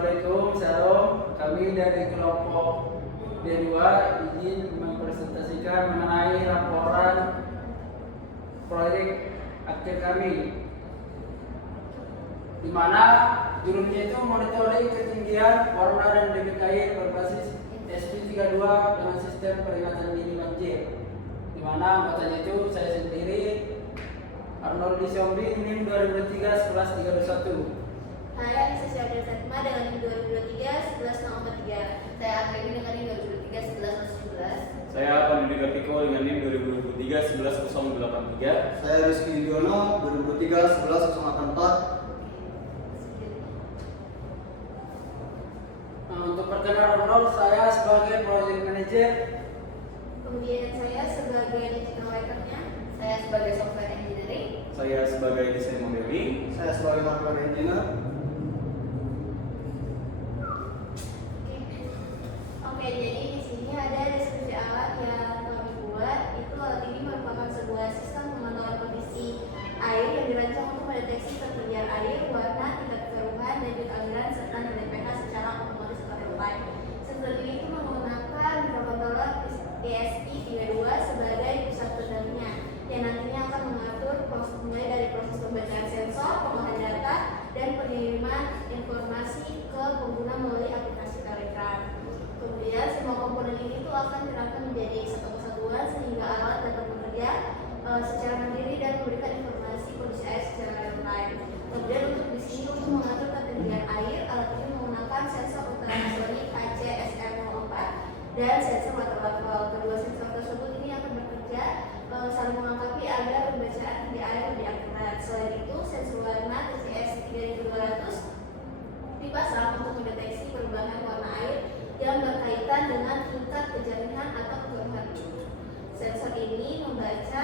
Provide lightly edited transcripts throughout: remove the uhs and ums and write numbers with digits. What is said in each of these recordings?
Assalamualaikum, Shalom. Kami dari kelompok D2 izin mempresentasikan mengenai laporan proyek akhir kami, di mana judulnya itu monitoring ketinggian warna dan debit air berbasis SP32 dengan sistem peringatan dini banjir, di mana anggotanya itu saya sendiri, Arnold Sombi, NIM 2023 11 321. Saya Nisa Syahda Satma dengan NIM 2023 11043. Saya Agri dengan NIM 2023 1117. Saya Pandudi Kartiko dengan NIM 2023 11083. Saya Rizky Diono 2023 11084. Untuk perkenalan Arnold, saya sebagai project manager. Kemudian saya sebagai digital writer-nya. Saya sebagai software engineering. Saya sebagai desain modeling. Saya sebagai hardware engineer. Oke, jadi di sini ada deskripsi alat yang kami buat. Itu alat ini merupakan sebuah sistem pemantauan kondisi air yang dirancang untuk mendeteksi ketinggian air, warna, tingkat keruhan, debit aliran, serta nilai pH secara otomatis atau real time. Sensor ini itu menggunakan mikrokontroler ESP32 sebagai pusat kendalinya, yang nantinya akan mengatur mulai dari proses pembacaan sensor, pengolahan data, dan pengiriman informasi ke pengguna melalui aplikasi Telegram. Kemudian semua komponen ini tuh akan dirangkai menjadi satu kesatuan sehingga alat dapat bekerja secara mandiri dan memberikan informasi kondisi air secara real time. Kemudian untuk di sini untuk mengatur ketinggian air, alat ini menggunakan sensor ultrasonic HCSR04 dan sensor water level. Kedua sensor tersebut ini akan bekerja saling melengkapi agar pembacaan tinggi air lebih akurat. Selain itu, sensor warna TCS3200 dipasang untuk mendeteksi perubahan warna air yang berkaitan dengan tingkat kejernihan atau keruhan. Sensor ini membaca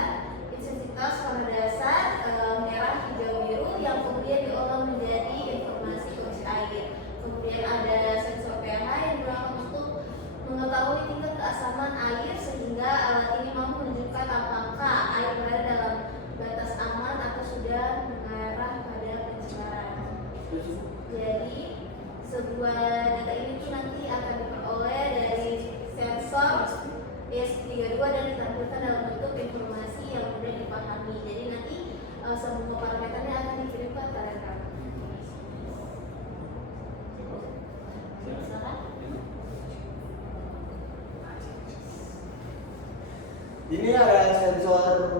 intensitas warna dasar merah, hijau, biru yang kemudian diolah menjadi informasi kondisi air. Kemudian ada sensor pH yang digunakan untuk mengetahui tingkat keasaman air sehingga alat ini mampu menunjukkan apakah air berada dalam batas aman atau sudah mengarah pada pencemaran. Jadi sebuah data ini tuh nanti akan diperoleh dari sensor ESP32 dan ditampilkan dalam bentuk informasi yang mudah dipahami. Jadi nanti semua parameternya akan dikirim ke Telegram. Silakan. Ini ada sensor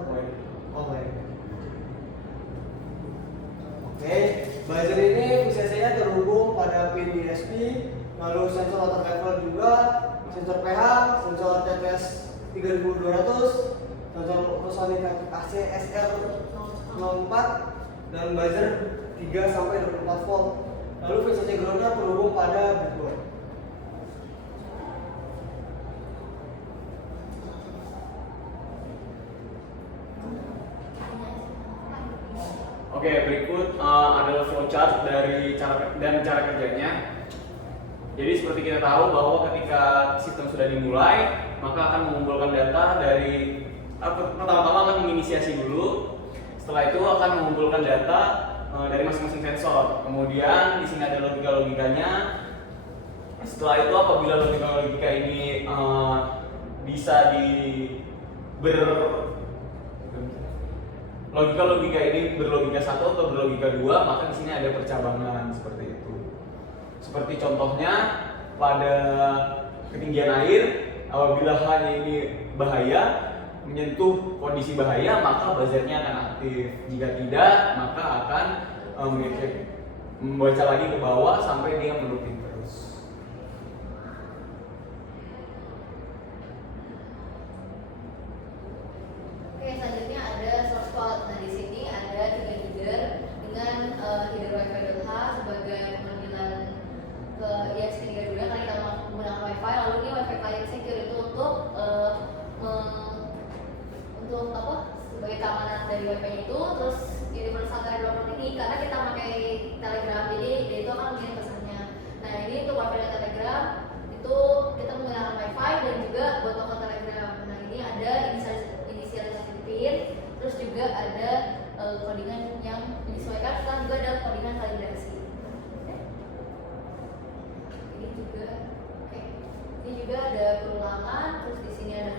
Oke, buzzer ini VCC-nya terhubung pada pin ESP, lalu sensor water level juga, sensor pH, sensor TTS 3200, sensor ultrasonic HCSR04 dan buzzer 3 sampai 24 volt. Lalu VCC ground-nya terhubung pada breadboard. Oke, berikut adalah flowchart dari cara kerjanya. Jadi seperti kita tahu bahwa ketika sistem sudah dimulai, maka akan mengumpulkan data dari pertama-tama akan menginisiasi dulu. Setelah itu akan mengumpulkan data dari masing-masing sensor. Kemudian di sini ada logika-logikanya. Setelah itu apabila logika-logika ini logika ini berlogika 1 atau berlogika 2, maka di sini ada percabangan seperti itu. Seperti contohnya pada ketinggian air, apabila hanya ini bahaya, menyentuh kondisi bahaya, maka buzzernya akan aktif. Jika tidak, maka akan membaca lagi ke bawah sampai dia menutup terus. Oke, selanjutnya ada source code. Nah, di sini ada 3 header dengan header wifi.h sebagai pemanggilan ke ESP32 karena kita menggunakan wifi. Lalu ini wifi client secure itu untuk apa? Sebagai keamanan dari wifi itu. Terus universal telegram ini karena kita pakai telegram, jadi dia itu akan mengirim pesannya. Nah, ini untuk wifi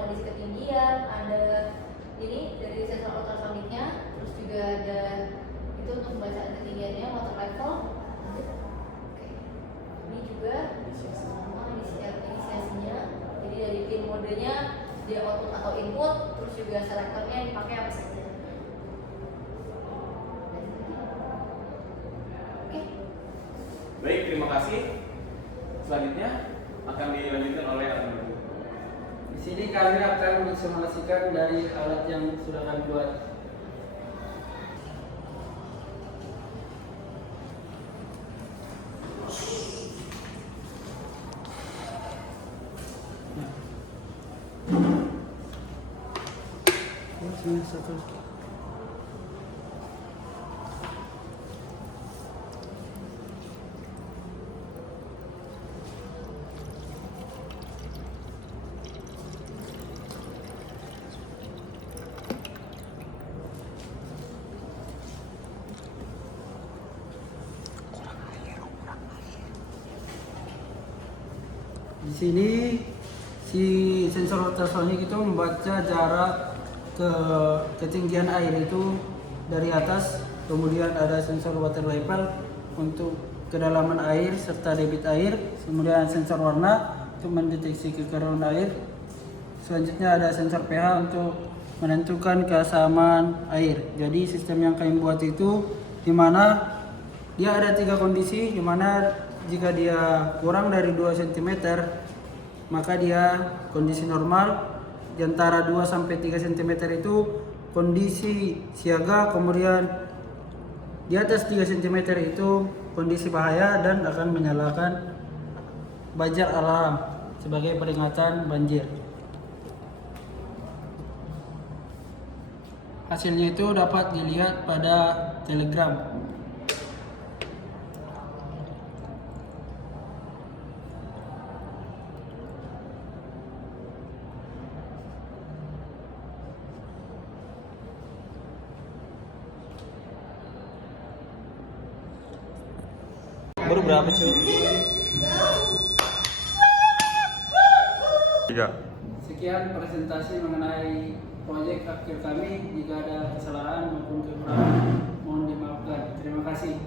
kondisi ketinggian, ada ini dari sensor ultrasoniknya, terus juga ada itu untuk pembacaan ketinggiannya, water level. Oke. Ini juga inisiasinya. Jadi dari pin modenya dia output atau input, terus juga selektornya dipakai apa saja. Oke. Baik, terima kasih. Selanjutnya akan dilanjutkan oleh Arman. Di sini kami akan mensimulasikan dari alat yang sudah kami buat. Di sini si sensor ultrasonik itu membaca jarak ke ketinggian air itu dari atas, kemudian ada sensor water level untuk kedalaman air serta debit air, kemudian sensor warna untuk mendeteksi kekeringan air. Selanjutnya ada sensor pH untuk menentukan keasaman air. Jadi sistem yang kami buat itu dimana dia ada 3 kondisi, dimana jika dia kurang dari 2 cm maka dia kondisi normal, di antara 2 sampai 3 cm itu kondisi siaga, kemudian di atas 3 cm itu kondisi bahaya dan akan menyalakan buzzer alarm sebagai peringatan banjir. Hasilnya itu dapat dilihat pada Telegram. Baru berapa cuy? 3. Sekian presentasi mengenai proyek akhir kami. Jika ada kesalahan maupun kekurangan mohon dimaafkan. Terima kasih.